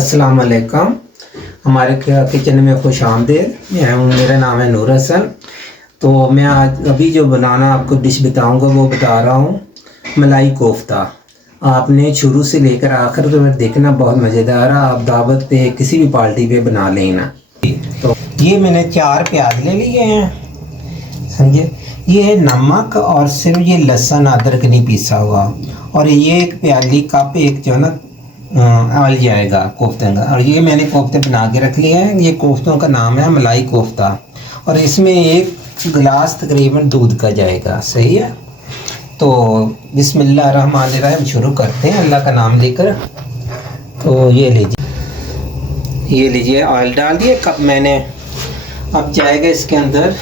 अस्सलाम वालेकुम। हमारे किचन में खुश आमदीद। मेरा नाम है नूर हसन। तो मैं आज अभी जो बनाना आपको डिश बताऊंगा वो बता रहा हूँ मलाई कोफ्ता। आपने शुरू से लेकर आखिर तक देखना, बहुत मज़ेदार है। आप दावत पे किसी भी पार्टी पे बना लेना। तो ये मैंने 4 प्याज ले लिए हैं, समझे। ये है नमक और सिर्फ ये लहसुन अदरक नहीं पीसा हुआ, और ये एक प्याली कप एक जो है ना ऑयल जाएगा कोफ्ते का। और ये मैंने कोफ्ते बना के रख लिए हैं। ये कोफ्तों का नाम है मलाई कोफ्ता, और इसमें 1 गिलास तकरीबन दूध का जाएगा, सही है। तो बिस्मिल्लाहिर्रहमानिर्रहीम शुरू करते हैं अल्लाह का नाम लेकर। तो ये लीजिए ऑयल डाल दिए कप मैंने। अब जाएगा इसके अंदर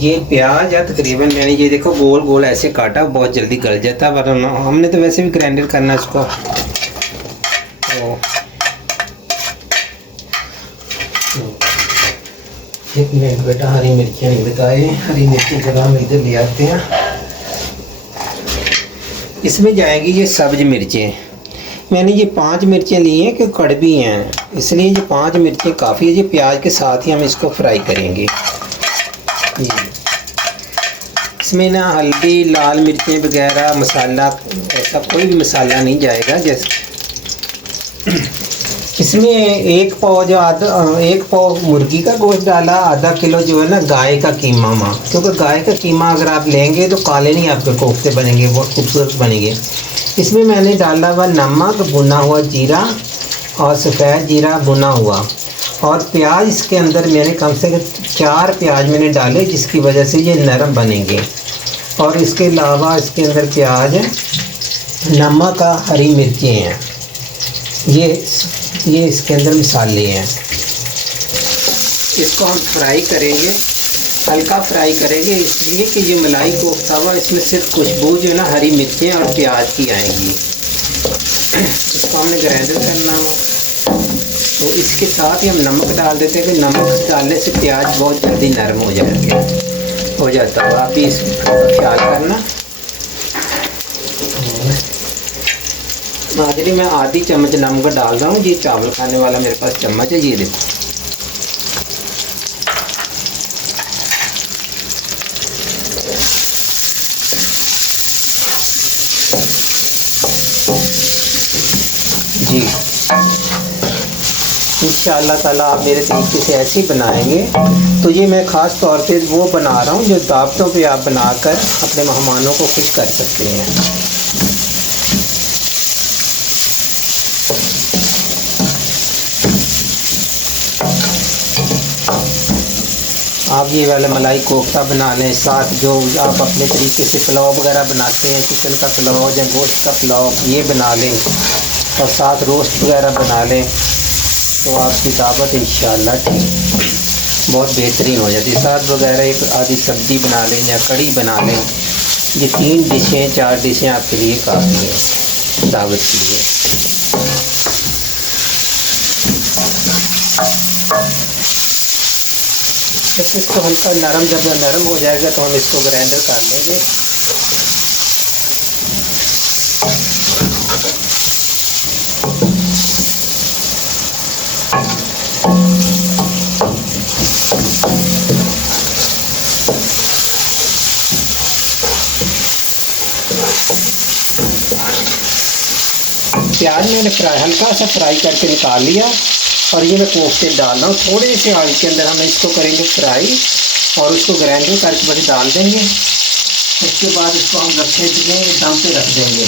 ये प्याज है, तकरीबन मैंने ये देखो गोल गोल ऐसे काटा, बहुत जल्दी गल जाता है, वरना हमने तो वैसे भी ग्राइंडर करना इसको। तो एक मिनट बेटा, हरी मिर्ची नहीं बताए, हरी मिर्ची जगह हम इधर ले आते हैं। इसमें जाएगी ये सब्ज मिर्चें। मैंने ये 5 मिर्चें ली हैं कि कड़वी हैं, इसलिए ये 5 मिर्चें काफ़ी है। ये प्याज के साथ ही हम इसको फ्राई करेंगे। इसमें ना हल्दी, लाल मिर्चें वगैरह मसाला, ऐसा कोई भी मसाला नहीं जाएगा। जैसे इसमें 1 पाव मुर्गी का गोश्त डाला, आधा किलो जो है ना गाय का कीमा माँ, क्योंकि गाय का कीमा अगर आप लेंगे तो काले नहीं आपके कोफ्ते बनेंगे, बहुत खूबसूरत बनेंगे। इसमें मैंने डाला हुआ नमक, भुना हुआ जीरा और सफ़ेद जीरा भुना हुआ, और प्याज इसके अंदर मैंने कम से कम 4 प्याज मैंने डाले, जिसकी वजह से ये नरम बनेंगे। और इसके अलावा इसके अंदर प्याज है, नमक और हरी मिर्चें हैं, ये इसके अंदर मसाले हैं। इसको हम फ्राई करेंगे, हल्का फ्राई करेंगे, इसलिए कि ये मलाई कोफ्ता हुआ, इसमें सिर्फ खुशबू जो है ना हरी मिर्चें और प्याज की आएंगी। इसको हमने ग्राइंडर करना हो, तो इसके साथ ही हम नमक डाल देते हैं कि नमक डालने से प्याज बहुत जल्दी नरम हो जाता है। आप भी इसका ख्याल करना। नाज़रीन, मैं आधी चम्मच नमक डाल रहा हूँ। ये चावल खाने वाला मेरे पास चम्मच है, ये देखो। जी इंशाअल्लाह ताला आप मेरे तरीके से ऐसे ही बनाएंगे। तो ये मैं ख़ास तौर पे वो बना रहा हूँ जो दावतों पे आप बनाकर अपने मेहमानों को खुश कर सकते हैं। आप ये वाला मलाई कोफ्ता बना लें, साथ जो आप अपने तरीके से पुलाव वगैरह बनाते हैं, चिकन का पुलाव या गोश्त का पुलाव, ये बना लें, और साथ रोस्ट वगैरह बना लें, तो आपकी दावत इंशाअल्लाह बहुत बेहतरीन हो जाती है। साथ वगैरह एक आधी सब्ज़ी बना लें या कड़ी बना लें। ये 3 डिशें 4 डिशें आपके लिए काफ़ी है दावत के लिए। जब इसको हल्का जब नरम हो जाएगा तो हम इसको ग्राइंडर कर लेंगे। प्याज मैंने हल्का सा फ्राई करके निकाल लिया, और ये मैं कोफ्ते डाल रहा हूँ। थोड़े से ऑयल के अंदर हम इसको करेंगे फ्राई, और उसको ग्राइंडर करके बस डाल देंगे। उसके बाद इसको हम रखे दम पे रख देंगे।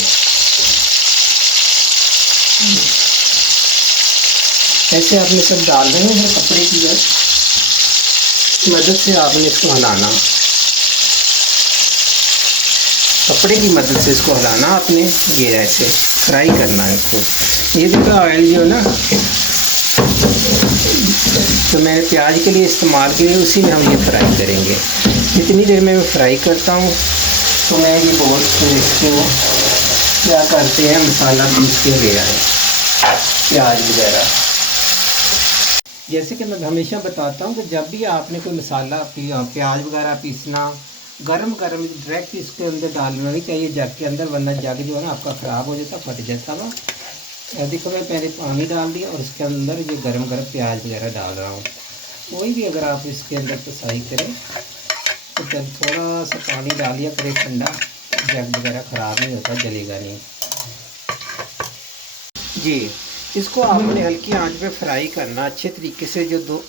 ऐसे आपने सब डाल देंगे, फिर कपड़े की मदद से आपने इसको हिलाना, कपड़े की मदद से इसको हिलाना आपने। ये ऐसे फ्राई करना है इसको। ये देखो ऑयल जो है ना, तो मैंने प्याज के लिए इस्तेमाल किए, उसी में हम ये फ्राई करेंगे। जितनी देर में मैं फ्राई करता हूँ, तो मैं ये बोल इसको क्या करते हैं, मसाला पीस के ले आए, प्याज वगैरह। जैसे कि मैं हमेशा बताता हूँ कि जब भी आपने कोई मसाला प्याज वगैरह पीसना, गरम डायरेक्ट इसके अंदर डालना नहीं चाहिए जग के अंदर, वरना जग जो है ना आपका ख़राब हो जाता, फट जाता है। और देखो मैं पहले पानी डाल दिया और उसके अंदर ये गरम गरम प्याज वगैरह डाल रहा हूँ। कोई भी अगर आप इसके अंदर पिसाई करें तो फिर थोड़ा सा पानी डालिए करें ठंडा, जग वगैरह ख़राब नहीं होता, जलेगा नहीं जी। इसको आपने हल्की आंच पे फ्राई करना अच्छे तरीके से, जो दो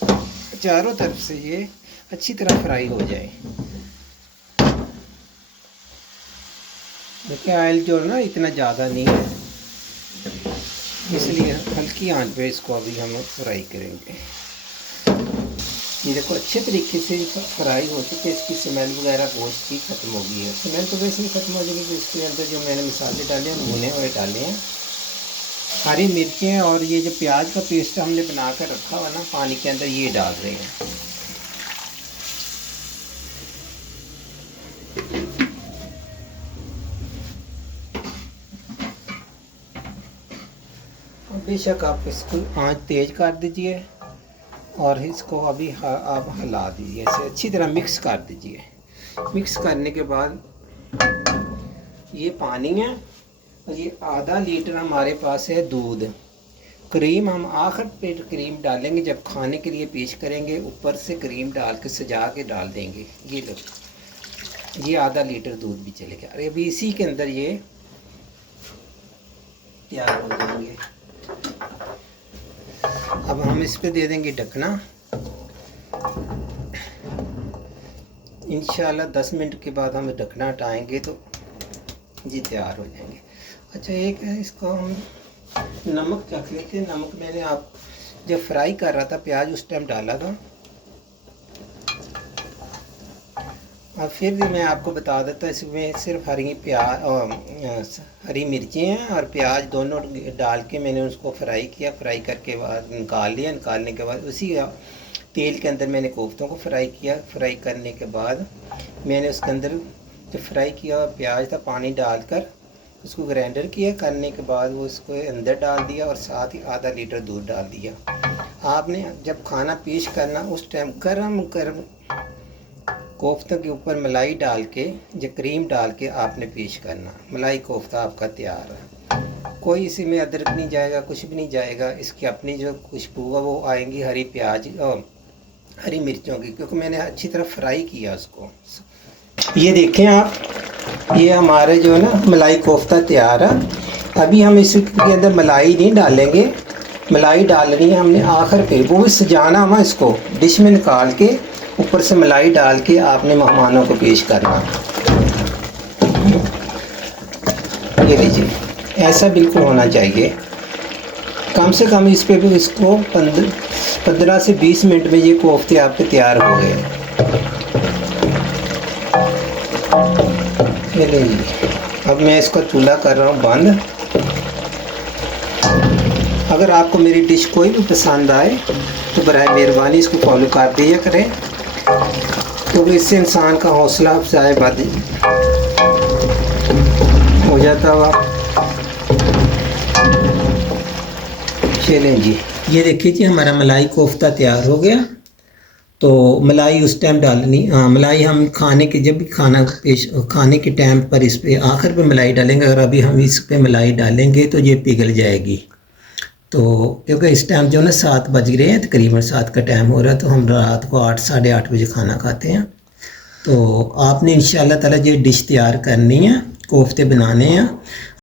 चारों तरफ से ये अच्छी तरह फ्राई हो जाए। देखिए ऑयल जो है ना इतना ज़्यादा नहीं है, इसलिए हल्की आंच पे इसको अभी हम फ्राई करेंगे। ये देखो अच्छे तरीके से फ्राई हो चुके, इसकी स्मेल वगैरह गोश्त की ख़त्म हो गई है। स्मेल तो वैसे ही ख़त्म हो जाएगी, तो इसके अंदर जो मैंने मसाले डाले हैं भुने हुए डाले हैं, हरी मिर्चें और ये जो प्याज का पेस्ट हमने बना कर रखा हुआ ना पानी के अंदर, ये डाल रहे हैं। बेशक आप इसको आंच तेज़ कर दीजिए और इसको अभी आप हिला दीजिए, इसे अच्छी तरह मिक्स कर दीजिए। मिक्स करने के बाद ये पानी है और ये आधा लीटर हमारे पास है दूध। क्रीम हम आखिर पे क्रीम डालेंगे जब खाने के लिए पेश करेंगे, ऊपर से क्रीम डाल के सजा के डाल देंगे। ये लो, ये आधा लीटर दूध भी चलेगा। अरे अभी इसी के अंदर ये तैयार हो जाएंगे। अब हम इस पे दे देंगे ढकना। इंशाल्लाह 10 मिनट के बाद हम ढकना हटाएंगे तो ये तैयार हो जाएंगे। अच्छा एक है, इसको हम नमक चख लेते हैं। नमक मैंने आप जब फ्राई कर रहा था प्याज उस टाइम डाला था, और फिर भी मैं आपको बता देता, इसमें सिर्फ हरी मिर्चें हैं और प्याज दोनों डाल के मैंने उसको फ्राई किया। फ्राई करके बाद निकाल लिया। निकालने के बाद उसी तेल के अंदर मैंने कोफ्तों को फ्राई किया। फ्राई करने के बाद मैंने उसके अंदर जो फ्राई किया प्याज था पानी डालकर उसको ग्राइंडर किया। करने के बाद वो उसको अंदर डाल दिया और साथ ही आधा लीटर दूध डाल दिया। आपने जब खाना पेश करना उस टाइम गरम गरम कोफ्तों के ऊपर मलाई डाल के या क्रीम डाल के आपने पेश करना। मलाई कोफ्ता आपका तैयार है। कोई इसी में अदरक नहीं जाएगा, कुछ भी नहीं जाएगा। इसकी अपनी जो खुशबू है वो आएंगी हरी प्याज और हरी मिर्चों की, क्योंकि मैंने अच्छी तरह फ्राई किया उसको। ये देखें आप, ये हमारे जो है ना मलाई कोफ्ता तैयार है। अभी हम इसके अंदर मलाई नहीं डालेंगे, मलाई डालनी है हमने आखिर पे। वो भी सजाना हम इसको डिश में निकाल के ऊपर से मलाई डाल के आपने मेहमानों को पेश करना। ये लीजिए, ऐसा बिल्कुल होना चाहिए। कम से कम इस पे भी इसको 15 से 20 मिनट में ये कोफ्ते आपके तैयार हो गए। ये लीजिए, अब मैं इसको चूल्हा कर रहा हूँ बंद। अगर आपको मेरी डिश कोई भी पसंद आए तो बराए मेहरबानी इसको फॉलो कर दिया करें, क्योंकि इससे इंसान का हौसला अफजाई हो जाता हुआ। चलें जी, ये देखिए जी हमारा मलाई कोफ्ता तैयार हो गया। तो मलाई उस टाइम डालनी, मलाई हम खाने के जब भी खाने के टाइम पर इस पे आखिर पे मलाई डालेंगे। अगर अभी हम इस पे मलाई डालेंगे तो ये पिघल जाएगी। तो क्योंकि इस टाइम जो ना 7 बज रहे हैं, तकरीबन 7 का टाइम हो रहा है, तो हम रात को 8 साढ़े 8 बजे खाना खाते हैं। तो आपने इंशाल्लाह ताला ये डिश तैयार करनी है, कोफ्ते बनाने हैं।